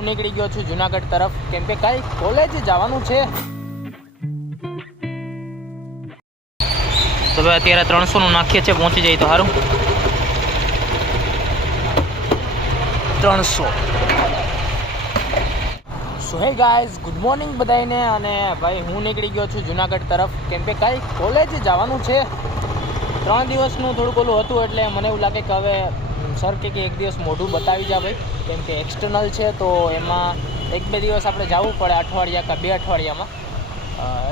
હું નીકળી ગયો છું જુનાગઢ તરફ. કેમ કે કઈ કોલેજ જવાનું છે. તો ભાઈ અત્યારે ત્રણસો નું નાખીએ છીએ પહોંચી જાય તો સારું ત્રણસો. સો હે ગાઈઝ ગુડ મોર્નિંગ બધાને અને ભાઈ હું નીકળી ગયો છું જુનાગઢ તરફ. કેમ કે કઈ કોલેજ જવાનું છે. ત્રણ દિવસનું થોડુંક ઓલું હતું એટલે મને એવું લાગે કે હવે સર, કે એક દિવસ મોઢું બતાવી જા ભાઈ. કેમ કે એક્સટર્નલ છે, તો એમાં એક બે દિવસ આપણે જવું પડે અઠવાડિયા કે બે અઠવાડિયામાં.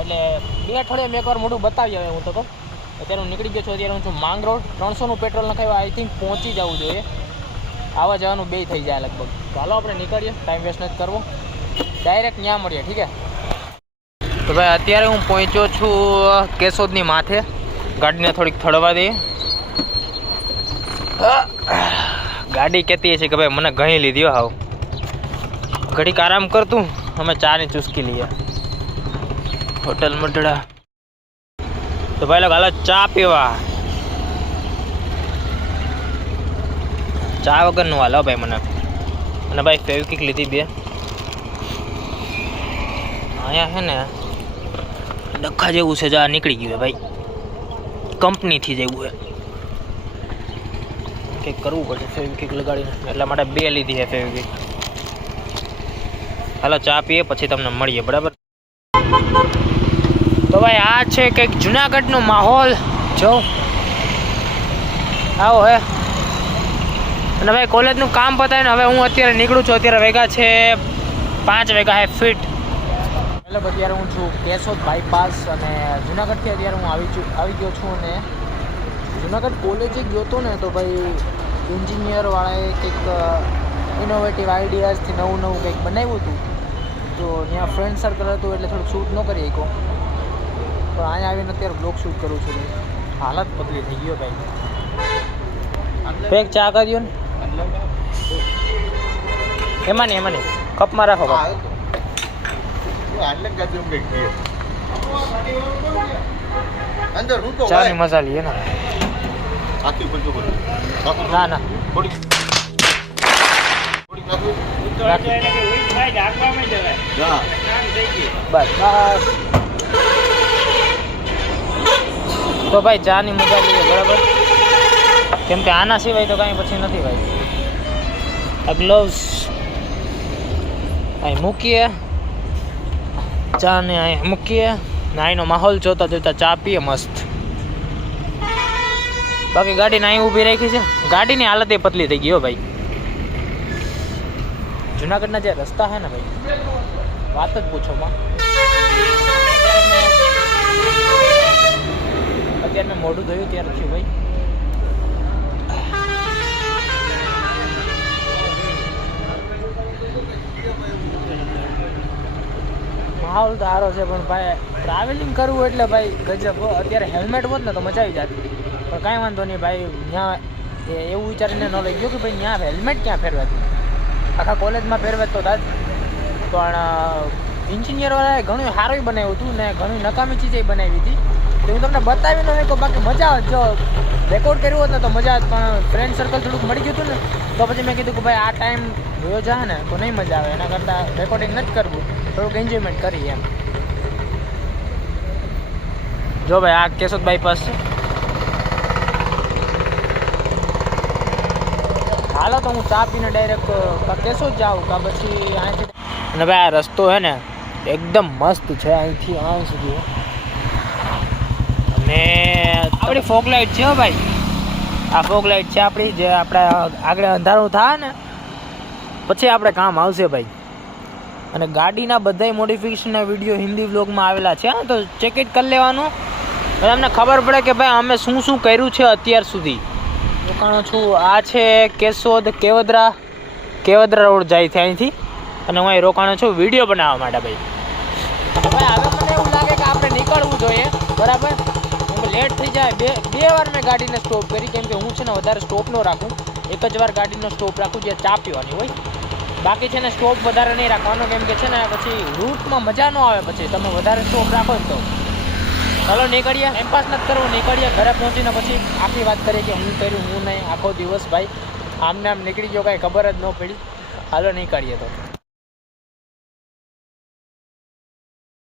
એટલે બે અઠવાડિયામાં એકવાર મોઢું બતાવી આવે હું તો કહું અત્યારે હું નીકળી ગયો છું, અત્યારે હું છું માંગ રોડ. ત્રણસોનું પેટ્રોલ નખાયું આઈ થિંક પહોંચી જવું જોઈએ. આવવા જવાનું બે થઈ જાય લગભગ. ચાલો આપણે નીકળીએ ટાઈમ વેસ્ટ નથી કરવો. ડાયરેક્ટ ત્યાં મળીએ, ઠીક છે? તો ભાઈ, અત્યારે હું પહોંચ્યો છું કેશોદની માથે. ગાડીને થોડીક થળવા દઈએ. ગાડી કહેતી છે કે ભાઈ મને ઘણી લીધી હાવ. ઘડીક આરામ કરતું અમે ચાની ચુસ્કી લઈએ. હોટલ મટડા તો ભાઈ લોકો, હાલો ચા પીવા. ચા વગરનું હાલો ભાઈ મને. અને ભાઈ ફેવિકિક લીધી બે. અહીંયા છે ને, ડખા જેવું છે, જા નીકળી ગયું ભાઈ. કંપનીથી જેવું છે. કંઈક કરવું પડશે ફેવિકિક લગાડીને. એટલા માટે બે લીધી છે ફેવિકિક હાલો, ચા પીએ, પછી તમને મળીએ, બરાબર? તો ભાઈ, આ છે કંઈક જુનાગઢનો માહોલ. જો. આવો, હે. અને ભાઈ, કોલેજનું કામ પતાવીને હવે હું અત્યારે નીકળું છું. અત્યારે વેગા છે પાંચ વેગા, હે, ફિટ. એટલે અત્યારે હું છું કેશોદ બાયપાસ અને જુનાગઢથી અત્યારે હું આવી આવી ગયો છું અને જુનાગઢ કોલેજે ગયો હતો ને, તો ભાઈ એન્જિનિયરવાળાએ કંઈક ઇનોવેટિવ આઈડિયાઝથી નવું નવું કંઈક બનાવ્યું હતું. તો ત્યાં ફ્રેન્ડ સર્કલ હતું એટલે થોડુંક શૂટ ન કરી શકો પણ અહીંયા આવીને અત્યારે બ્લોગ શૂટ કરું છું. હાલત પતલી થઈ ગયો ભાઈ. પેક ચા કર્યો ને? એમાં નહીં એમાં નહીં કપમાં રાખો હું ચાની મજા લઈએ ને. ના ના. બસ બસ. તો ભાઈ ચાની મજા લઈએ બરાબર? કેમ કે આના સિવાય તો કાંઈ પછી નથી ભાઈ. આ ગ્લોવ્સ અહીં મૂકીએ. ચા ને અહીં મૂકીએ. ને અહીંનો માહોલ જોતા જોતા ચા પીએ મસ્ત. બાકી ગાડીને અહીં ઊભી રાખી છે. ગાડીની હાલત એ પતલી થઈ ગઈ હો ભાઈ. જુનાગઢના જે રસ્તા છે ને ભાઈ, વાત જ પૂછો માં. અત્યારે મેં મોઢું ધોયું ત્યારે થયું ભાઈ. માહોલ તો સારો છે, પણ ભાઈ ટ્રાવેલિંગ કરવું એટલે ભાઈ ગજબ અત્યારે હેલ્મેટ હોત ને તો મજા આવી જાત. પણ કાંઈ વાંધો નહીં ભાઈ ત્યાં એવું વિચારીને ન લઈ ગયો કે ભાઈ ત્યાં હેલ્મેટ ક્યાં ફેરવાતું આખા કોલેજમાં ફેરવાત તો દાદ. પણ ઇન્જિનિયરવાળાએ ઘણું સારું બનાવ્યું હતું ને ઘણી નકામી ચીજે બનાવી હતી. તો હું તમને બતાવી ન શકો બાકી મજા આવત જો રેકોર્ડ કર્યું હોત તો મજા આવત પણ ફ્રેન્ડ સર્કલ થોડુંક મળી ગયું હતું ને, તો પછી મેં કીધું કે ભાઈ આ ટાઈમ જોયો જાય ને, તો નહીં મજા આવે. એના કરતાં રેકોર્ડિંગ નથી કરવું, થોડુંક એન્જોયમેન્ટ કરીએ એમ. જો ભાઈ, આ કેશોદ બાયપાસ છે હાલો તો હું ચા પીને ડાયરેક્ટ કેશોદ જાઉં કા પછી અહીંથી અને ભાઈ આ રસ્તો છે ને એકદમ મસ્ત છે અહીંથી અહીં સુધી. અને આપણી ફોગ લાઇટ છે ભાઈ. આ ફોગ લાઇટ છે આપણી જે આપણે આગળ અંધારું થાય ને પછી આપણે કામ આવશે ભાઈ. અને ગાડીના બધાય મોડિફિકેશનના વીડિયો હિન્દી વ્લોગમાં આવેલા છે તો ચેક ઇટ કરી લેવાનું. તમને ખબર પડે કે ભાઈ અમે શું શું કર્યું છે અત્યાર સુધી. રોકાણો છું. આ છે કેશોદ કેવદરા. કેવદરા રોડ જાય છે અહીંથી. અને હું અહીં રોકાણો છું. વીડિયો બનાવવા માટે ભાઈ. ભાઈ હવે મને એવું લાગે કે આપણે નીકળવું જોઈએ. બરાબર? લેટ થઈ જાય. બે બે વાર મેં ગાડીને સ્ટોપ કરી. કેમ કે હું છે ને વધારે સ્ટોપ ન રાખું. એક જ વાર ગાડીનો સ્ટોપ રાખું જે ચા પીવાની હોય. બાકી છે ને સ્ટોપ વધારે નહીં રાખવાનો. કેમ કે છે ને પછી રૂટમાં મજા ન આવે પછી. તમે વધારે સ્ટોપ રાખો તો. ચાલો નીકળીએ એમ પાસ નથી કરવું નીકળીએ ઘરે પહોંચીને પછી આખી વાત કરીએ કે હું કર્યું, હું નહીં. આખો દિવસ, ભાઈ, આમને આમ નીકળી ગયો, કાંઈ ખબર જ ન પડી. હાલો, નીકળીએ તો.